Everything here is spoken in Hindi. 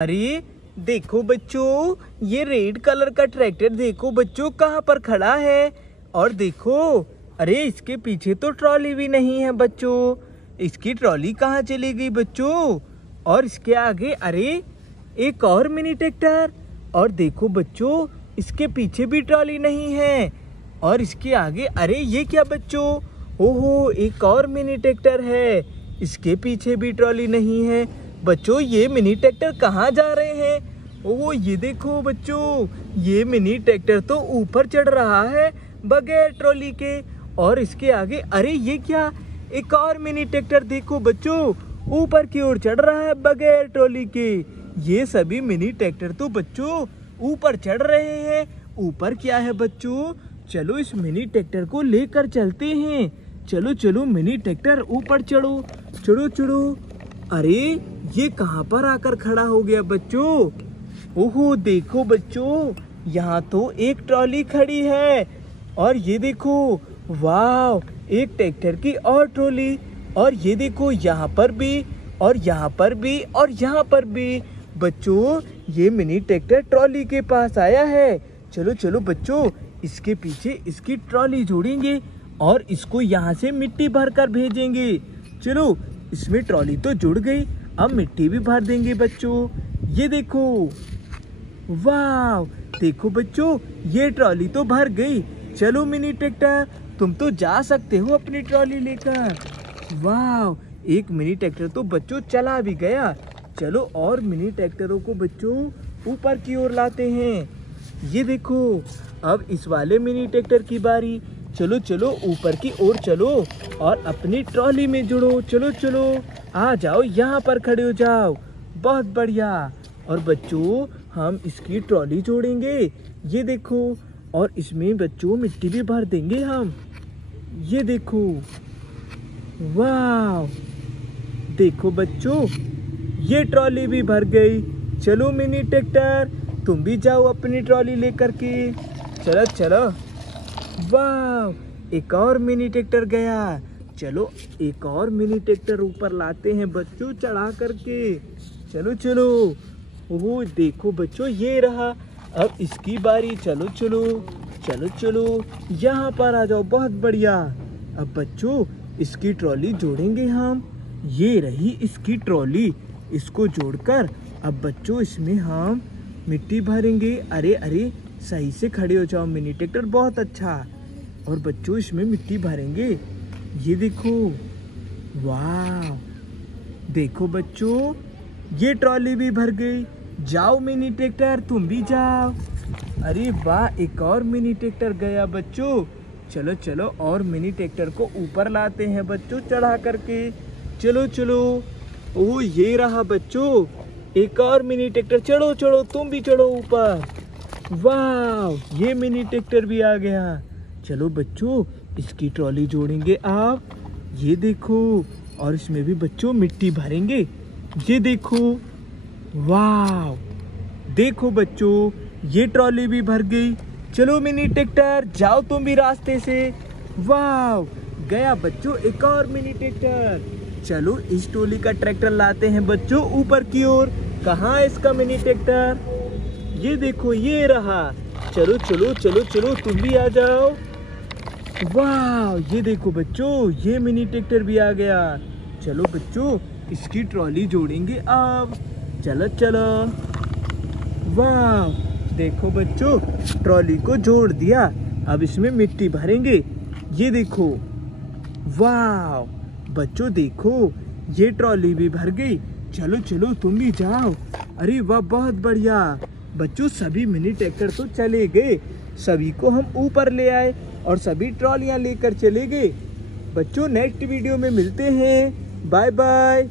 अरे देखो बच्चों, ये रेड कलर का ट्रैक्टर देखो बच्चों कहाँ पर खड़ा है। और देखो, अरे इसके पीछे तो ट्रॉली भी नहीं है बच्चों। इसकी ट्रॉली कहाँ चली गई बच्चों। और इसके आगे अरे एक और मिनी ट्रैक्टर। और देखो बच्चों, इसके पीछे भी ट्रॉली नहीं है। और इसके आगे अरे ये क्या बच्चों, ओहो एक और मिनी ट्रैक्टर है। इसके पीछे भी ट्रॉली नहीं है। बच्चों ये मिनी ट्रैक्टर कहाँ जा रहे हैं। ओह ये देखो बच्चों, ये मिनी ट्रैक्टर तो ऊपर चढ़ रहा है बगैर ट्रॉली के। और इसके आगे अरे ये क्या, एक और मिनी ट्रैक्टर देखो बच्चों ऊपर की ओर चढ़ रहा है बगैर ट्रॉली के। ये सभी मिनी ट्रैक्टर तो बच्चों ऊपर चढ़ रहे हैं। ऊपर क्या है बच्चों, चलो इस मिनी ट्रैक्टर को लेकर चलते हैं। चलो चलो मिनी ट्रैक्टर ऊपर चढ़ो, चढ़ो चढ़ो। अरे ये कहाँ पर आकर खड़ा हो गया बच्चों। ओहो देखो बच्चों, यहाँ तो एक ट्रॉली खड़ी है। और ये देखो, वाह एक ट्रैक्टर की और ट्रॉली। और ये देखो यहाँ पर भी, और यहाँ पर भी, और यहाँ पर भी। बच्चों ये मिनी ट्रैक्टर ट्रॉली के पास आया है। चलो चलो बच्चों, इसके पीछे इसकी ट्रॉली जोड़ेंगे और इसको यहाँ से मिट्टी भर कर भेजेंगे। चलो इसमें ट्रॉली तो जुड़ गई, अब मिट्टी भी भर देंगे बच्चों। ये देखो, वाह देखो बच्चों, ये ट्रॉली तो भर गई। चलो मिनी ट्रैक्टर तुम तो जा सकते हो अपनी ट्रॉली लेकर। वाह एक मिनी ट्रैक्टर तो बच्चों चला भी गया। चलो और मिनी ट्रैक्टरों को बच्चों ऊपर की ओर लाते हैं। ये देखो, अब इस वाले मिनी ट्रैक्टर की बारी। चलो चलो ऊपर की ओर चलो और अपनी ट्रॉली में जुड़ो। चलो चलो आ जाओ, यहाँ पर खड़े हो जाओ। बहुत बढ़िया। और बच्चों हम इसकी ट्रॉली जोड़ेंगे, ये देखो। और इसमें बच्चों मिट्टी भी भर देंगे हम। ये देखो, वाह देखो बच्चों, ये ट्रॉली भी भर गई। चलो मिनी ट्रैक्टर तुम भी जाओ अपनी ट्रॉली लेकर के। चलो चलो, वाह एक और मिनी ट्रैक्टर गया। चलो एक और मिनी ट्रैक्टर ऊपर लाते हैं बच्चों चढ़ा करके। चलो चलो, ओह देखो बच्चों ये रहा, अब इसकी बारी। चलो चलो चलो चलो यहाँ पर आ जाओ। बहुत बढ़िया। अब बच्चों इसकी ट्रॉली जोड़ेंगे हम। ये रही इसकी ट्रॉली, इसको जोड़कर अब बच्चों इसमें हम मिट्टी भरेंगे। अरे अरे सही से खड़े हो जाओ मिनी ट्रैक्टर, बहुत अच्छा। और बच्चों इसमें मिट्टी भरेंगे। ये देखो, वाह देखो बच्चों, ये ट्रॉली भी भर गई। जाओ मिनी ट्रैक्टर तुम भी जाओ। अरे वाह एक और मिनी ट्रैक्टर गया बच्चों। चलो चलो और मिनी ट्रैक्टर को ऊपर लाते हैं बच्चों चढ़ा करके। चलो चलो, ओह ये रहा बच्चों एक और मिनी ट्रैक्टर। चढ़ो चढ़ो तुम भी चढ़ो ऊपर। वाह ये मिनी ट्रैक्टर भी आ गया। चलो बच्चों इसकी ट्रॉली जोड़ेंगे आप। ये देखो, और इसमें भी बच्चों मिट्टी भरेंगे। ये देखो, वाह देखो बच्चों, ये ट्रॉली भी भर गई। चलो मिनी ट्रैक्टर जाओ तुम भी रास्ते से। वाह गया बच्चों एक और मिनी ट्रैक्टर। चलो इस ट्रॉली का ट्रैक्टर लाते हैं बच्चों ऊपर की ओर। कहाँ है इसका मिनी ट्रैक्टर। ये देखो ये रहा। चलो चलो चलो चलो तुम भी आ जाओ। वाह ये देखो बच्चों, ये मिनी ट्रैक्टर भी आ गया। चलो बच्चों इसकी ट्रॉली जोड़ेंगे अब। चलो चलो, वाह देखो बच्चों ट्रॉली को जोड़ दिया। अब इसमें मिट्टी भरेंगे। ये देखो, वाह बच्चों देखो ये ट्रॉली भी भर गई। चलो चलो तुम भी जाओ। अरे वाह बहुत बढ़िया। बच्चों सभी मिनी ट्रैक्टर तो चले गए, सभी को हम ऊपर ले आए और सभी ट्रॉलियां लेकर चले गए। बच्चों नेक्स्ट वीडियो में मिलते हैं। Bye bye.